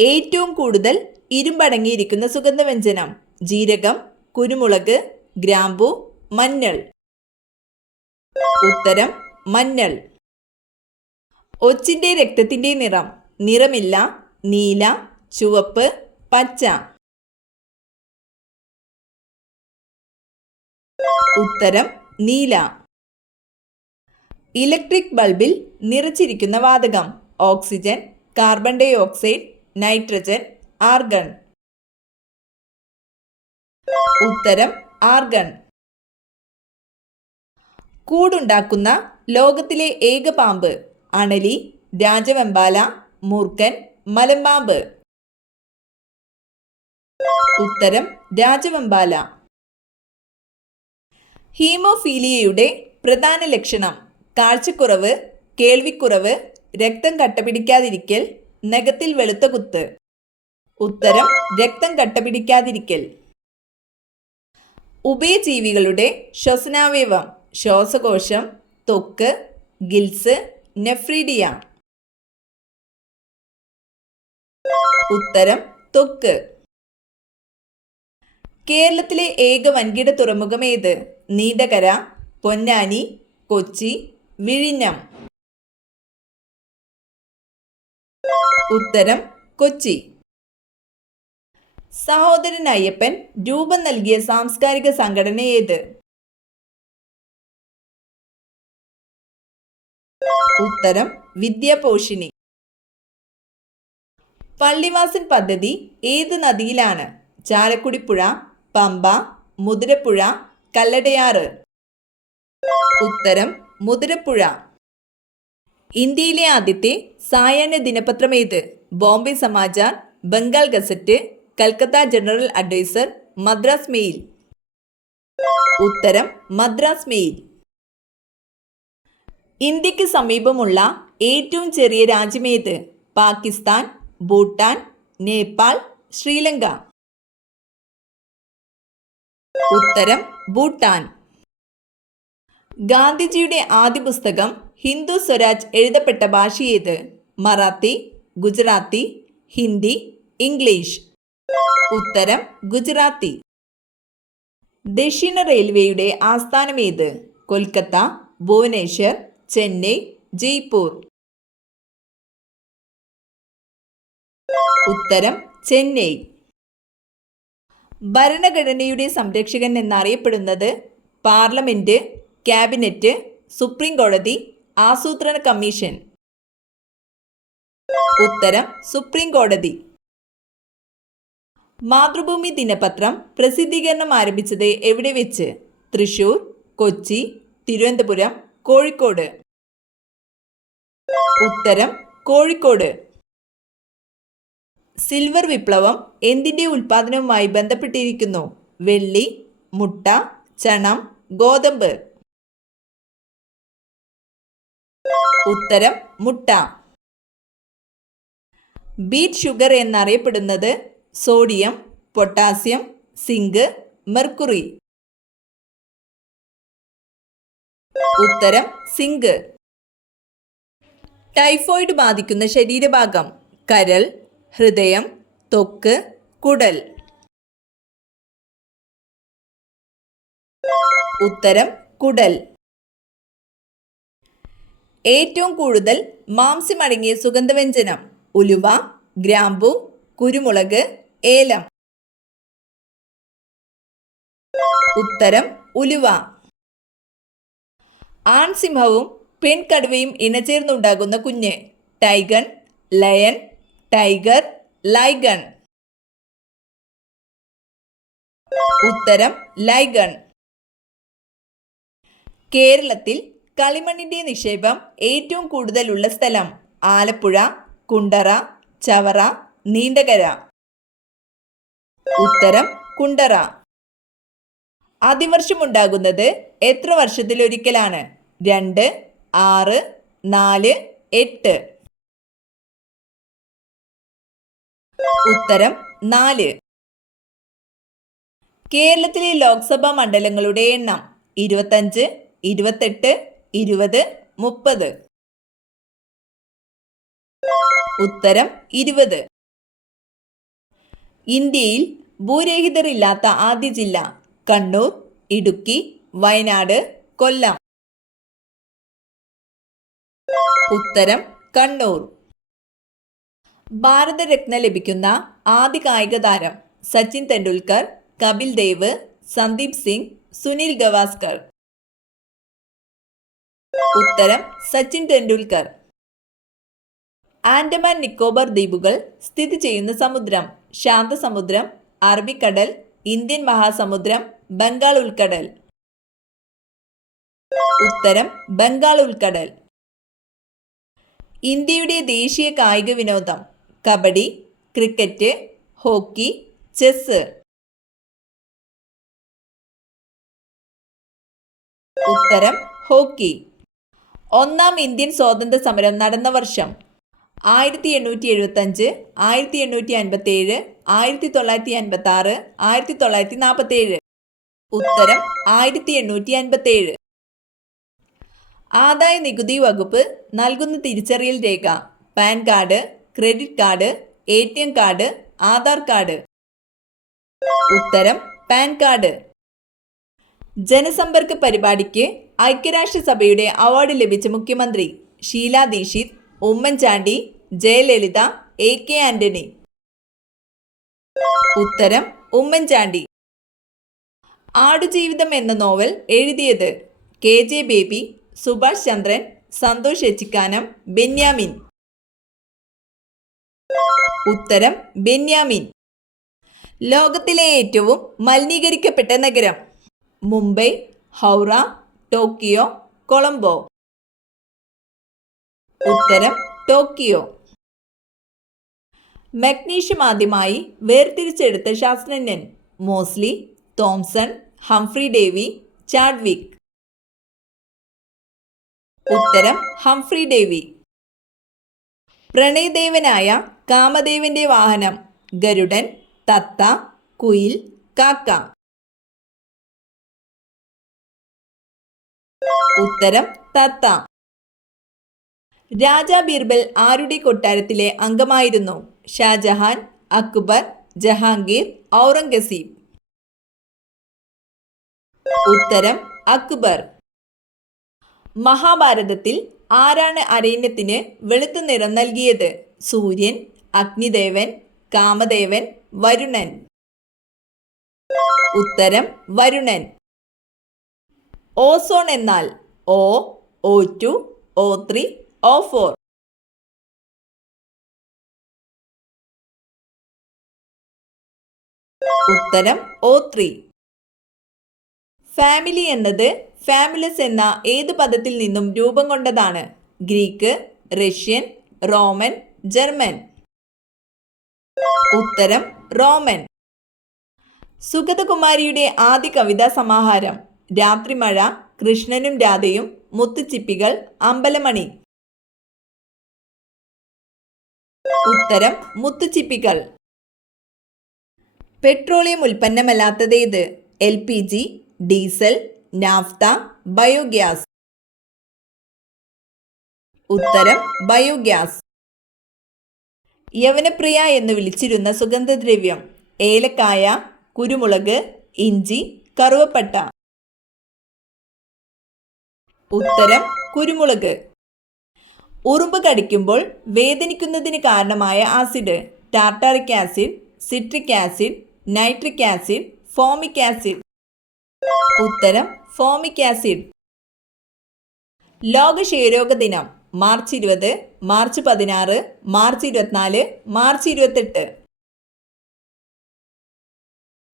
ഏറ്റവും കൂടുതൽ ഇരുമ്പടങ്ങിയിരിക്കുന്ന സുഗന്ധവ്യഞ്ജനം? ജീരകം, കുരുമുളക്, ഗ്രാമ്പു, മഞ്ഞൾ. ഉത്തരം മഞ്ഞൾ. ഒച്ചിന്റെ രക്തത്തിന്റെ നിറം? നിറമില്ല, നീല, ചുവപ്പ്, പച്ച. ഉത്തരം നീല. ഇലക്ട്രിക് ബൾബിൽ നിറച്ചിരിക്കുന്ന വാതകം? Oxygen, carbon dioxide, nitrogen, argon. ഉത്തരം ആർഗൺ. കൂടുണ്ടാക്കുന്ന ലോകത്തിലെ ഏക പാമ്പ്? അണലി, രാജവെമ്പാല, മൂർഖൻ, മലമ്പാമ്പ്. ഉത്തരം രാജവെമ്പാല. ഹീമോഫീലിയയുടെ പ്രധാന ലക്ഷണം? കാഴ്ചക്കുറവ്, കേൾവിക്കുറവ്, രക്തം കട്ടപിടിക്കാതിരിക്കൽ, നഖത്തിൽ വെളുത്ത കുത്ത്. ഉത്തരം രക്തം കട്ടപിടിക്കാതിരിക്കൽ. ഉഭയജീവികളുടെ ശ്വസനാവയവം? ശ്വാസകോശം, ത്വക്ക്, ഗിൽസ്, നെഫ്രീഡിയ. ഉത്തരം ത്വക്ക്. കേരളത്തിലെ ഏക വൻകിട തുറമുഖം ഏത്? നീണ്ടകര, പൊന്നാനി, കൊച്ചി, വിഴിഞ്ഞം. ഉത്തരം കൊച്ചി. സഹോദരൻ അയ്യപ്പൻ രൂപം നൽകിയ സാംസ്കാരിക സംഘടന ഏത്? ഉത്തരം വിദ്യാപോഷിണി. പള്ളിവാസൽ പദ്ധതി ഏത് നദിയിലാണ്? ചാലക്കുടിപ്പുഴ, പമ്പ, മുതിരപ്പുഴ, കല്ലടയാറ്. ഉത്തരം മുതിരപ്പുഴ. ഇന്ത്യയിലെ ആദ്യത്തെ സായാഹ്ന ദിനപത്രം ഏത്? Bombay Samachar, Bengal Gazette, Calcutta General Adviser, Madras Mail. ഉത്തരം മദ്രാസ് മെയിൽ. ഇന്ത്യക്ക് സമീപമുള്ള ഏറ്റവും ചെറിയ രാജ്യമേത്? പാകിസ്ഥാൻ, ഭൂട്ടാൻ, നേപ്പാൾ, ശ്രീലങ്ക. ഉത്തരം ഭൂട്ടാൻ. ഗാന്ധിജിയുടെ ആദ്യ പുസ്തകം ഹിന്ദു സ്വരാജ് എഴുതപ്പെട്ട ഭാഷ ഏത്? മറാത്തി, ഗുജറാത്തി, ഹിന്ദി, ഇംഗ്ലീഷ്. ഉത്തരം ഗുജറാത്തി. ദക്ഷിണ റെയിൽവേയുടെ ആസ്ഥാനം ഏത്? കൊൽക്കത്ത, ഭുവനേശ്വർ, ചെന്നൈ, ജയ്പൂർ. ഉത്തരം ചെന്നൈ. ഭരണഘടനയുടെ സംരക്ഷകൻ എന്നറിയപ്പെടുന്നത്? പാർലമെന്റ്, ക്യാബിനറ്റ്, സുപ്രീം കോടതി, ആസൂത്രണ കമ്മീഷൻ. ഉത്തരം സുപ്രീം കോടതി. മാതൃഭൂമി ദിനപത്രം പ്രസിദ്ധീകരണം ആരംഭിച്ചത് എവിടെ വെച്ച്? തൃശൂർ, കൊച്ചി, തിരുവനന്തപുരം, കോഴിക്കോട്. ഉത്തരം കോഴിക്കോട്. സിൽവർ വിപ്ലവം എന്തിൻ്റെ ഉൽപാദനവുമായി ബന്ധപ്പെട്ടിരിക്കുന്നു? വെള്ളി, മുട്ട, ചണം, ഗോതമ്പ്. ഉത്തരം മുട്ട. ബീറ്റ് ഷുഗർ എന്നറിയപ്പെടുന്നത്? Sodium, potassium, zinc, mercury. ഉത്തരം സിങ്ക്. ടൈഫോയിഡ് ബാധിക്കുന്ന ശരീരഭാഗം? കരൾ, ഹൃദയം, ത്വക്ക്, കുടൽ. ഉത്തരം കുടൽ. ഏറ്റവും കൂടുതൽ മാംസ്യമടങ്ങിയ സുഗന്ധവ്യഞ്ജനം? ഉലുവ, ഗ്രാമ്പു, കുരുമുളക്, ഏലം. ഉത്തരം ഉലുവ. ആൺസിംഹവും പെൺകടുവയും ഇണചേർന്നുണ്ടാകുന്ന കുഞ്ഞ്? ടൈഗൺ, ലയൺ, ടൈഗർ, ലൈഗൺ. ഉത്തരം ലൈഗൺ. കേരളത്തിൽ കളിമണ്ണിന്റെ നിക്ഷേപം ഏറ്റവും കൂടുതലുള്ള സ്ഥലം? ആലപ്പുഴ, കുണ്ടറ, ചവറ, നീണ്ടകര. ഉത്തരം കുണ്ടറ. അതിവർഷമുണ്ടാകുന്നത് എത്ര വർഷത്തിലൊരിക്കലാണ്? 2, 6, 4, 8. ഉത്തരം 4. കേരളത്തിലെ ലോക്സഭാ മണ്ഡലങ്ങളുടെ എണ്ണം? 25, 28, 20, 30. ഉത്തരം 20. ഇന്ത്യയിൽ ഭൂരഹിതരില്ലാത്ത ആദ്യ ജില്ല കണ്ണൂർ, ഇടുക്കി, വയനാട്, കൊല്ലം. ഉത്തരം കണ്ണൂർ. ഭാരതരത്ന ലഭിക്കുന്ന ആദ്യ കായിക താരം സച്ചിൻ തെണ്ടുൽക്കർ, കപിൽ ദേവ്, സന്ദീപ് സിംഗ്, സുനിൽ ഗവാസ്കർ. ഉത്തരം സച്ചിൻ തെണ്ടുൽക്കർ. ആൻഡമാൻ നിക്കോബാർ ദ്വീപുകൾ സ്ഥിതി ചെയ്യുന്ന സമുദ്രം ശാന്തസമുദ്രം, അറബിക്കടൽ, ഇന്ത്യൻ മഹാസമുദ്രം, ബംഗാൾ ഉൾക്കടൽ. ഉത്തരം ബംഗാൾ ഉൾക്കടൽ. ഇന്ത്യയുടെ ദേശീയ കായിക വിനോദം കബഡി, ക്രിക്കറ്റ്, ഹോക്കി, ചെസ്. ഉത്തരം ഹോക്കി. ഒന്നാം ഇന്ത്യൻ സ്വാതന്ത്ര്യ സമരം നടന്ന വർഷം 1875, 1857, 1956, 1947. ഉത്തരം 1857. ആദായ നികുതി വകുപ്പ് നൽകുന്ന തിരിച്ചറിയൽ രേഖ PAN card, credit card, ATM card, Aadhaar card. ഉത്തരം പാൻ കാർഡ്. ജനസമ്പർക്ക പരിപാടിക്ക് ഐക്യരാഷ്ട്രസഭയുടെ അവാർഡ് ലഭിച്ച മുഖ്യമന്ത്രി ഷീല ദീക്ഷിത്, ഉമ്മൻചാണ്ടി, ജയലളിത, AK ആന്റണി. ഉത്തരം ഉമ്മൻചാണ്ടി. ആടുജീവിതം എന്ന നോവൽ എഴുതിയത് KJ ബേബി, സുഭാഷ് ചന്ദ്രൻ, സന്തോഷ് ഏച്ചിക്കാനം, ബെന്യാമിൻ. ഉത്തരം ബെന്യാമിൻ. ലോകത്തിലെ ഏറ്റവും മലിനീകരിക്കപ്പെട്ട നഗരം മുംബൈ, ഹൗറ, ടോക്കിയോ, കൊളംബോ. ഉത്തരം ടോക്കിയോ. മഗ്നീഷ്യം ആദ്യമായി വേർതിരിച്ചെടുത്ത ശാസ്ത്രജ്ഞൻ Moseley, Thomson, Humphry Davy, Chadwick. ഉത്തരം ഹംഫ്രി ഡേവി. പ്രണയദേവനായ കാമദേവന്റെ വാഹനം ഗരുഡൻ, തത്ത, കുയിൽ, കാക്ക. ഉത്തരം തത്ത. രാജാ ബീർബൽ ആരുടെ കൊട്ടാരത്തിലെ അംഗമായിരുന്നു ഷാജഹാൻ, അക്ബർ, ജഹാംഗീർ, ഔറംഗസീബ്. ഉത്തരം അക്ബർ. മഹാഭാരതത്തിൽ ആരാണ് അരണ്യത്തിന് വെളുത്ത നിറം നൽകിയത് സൂര്യൻ, അഗ്നിദേവൻ, കാമദേവൻ, വരുണൻ. ഉത്തരം വരുണൻ. ഓസോൺ എന്നാൽ O, O2, O3, O4. ഉത്തരം O3. ഫാമിലി എന്നത് ഫാമുലസ് എന്ന ഏത് പദത്തിൽ നിന്നും രൂപം കൊണ്ടതാണ് ഗ്രീക്ക്, റഷ്യൻ, റോമൻ, ജർമ്മൻ. ഉത്തരം റോമൻ. സുഗതകുമാരിയുടെ ആദ്യ കവിതാ സമാഹാരം രാത്രിമഴ, കൃഷ്ണനും രാധയും, മുത്തുച്ചിപ്പികൾ, അമ്പലമണി. ഉത്തരം മുത്തുച്ചിപ്പികൾ. പെട്രോളിയം ഉൽപ്പന്നമല്ലാത്തതേത് LPG, ഡീസൽ, നാഫ്ത, ബയോഗ്യാസ്. ഉത്തരം ബയോഗ്യാസ്. യവനപ്രിയ എന്ന് വിളിച്ചിരുന്ന സുഗന്ധദ്രവ്യം ഏലക്കായ, കുരുമുളക്, ഇഞ്ചി, കറുവപ്പട്ട. ഉത്തരം കുരുമുളക്. ഉറുമ്പ് കടിക്കുമ്പോൾ വേദനിക്കുന്നതിന് കാരണമായ acid tartaric acid, citric acid, nitric acid, formic acid. ഉത്തരം ഫോമിക് ആസിഡ്. ലോക ക്ഷയരോഗ ദിനം മാർച്ച് 20, മാർച്ച് 16, മാർച്ച് 24, മാർച്ച് 28.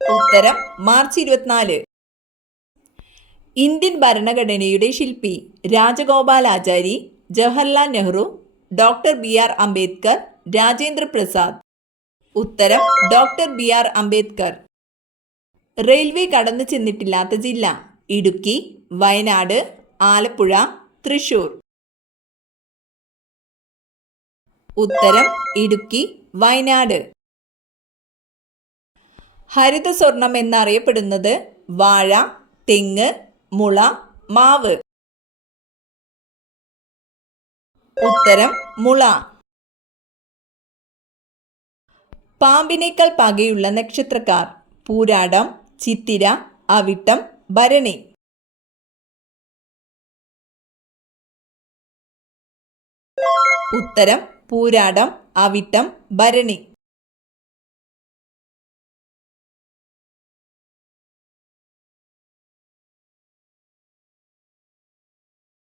ഉത്തരം മാർച്ച് 24. ഇന്ത്യൻ ഭരണഘടനയുടെ ശില്പി രാജഗോപാലാചാരി, ജവഹർലാൽ നെഹ്റു, ഡോക്ടർ BR അംബേദ്കർ, രാജേന്ദ്ര പ്രസാദ്. ഉത്തരം ഡോക്ടർ BR അംബേദ്കർ. റെയിൽവേ കടന്നു ചെന്നിട്ടില്ലാത്ത ജില്ല ഇടുക്കി, വയനാട്, ആലപ്പുഴ, തൃശൂർ. ഉത്തരം ഇടുക്കി, വയനാട്. ഹരിത സ്വർണം എന്നറിയപ്പെടുന്നത് വാഴ, തെങ്ങ്, മുള, മാവ്. ഉത്തരം മുള. പാമ്പിനേക്കാൾ പകയുള്ള നക്ഷത്രക്കാർ: പൂരാടം, ചിത്തിര, അവിട്ടം, ഭരണി. ഉത്തരം പൂരാടം, അവിട്ടം, ഭരണി.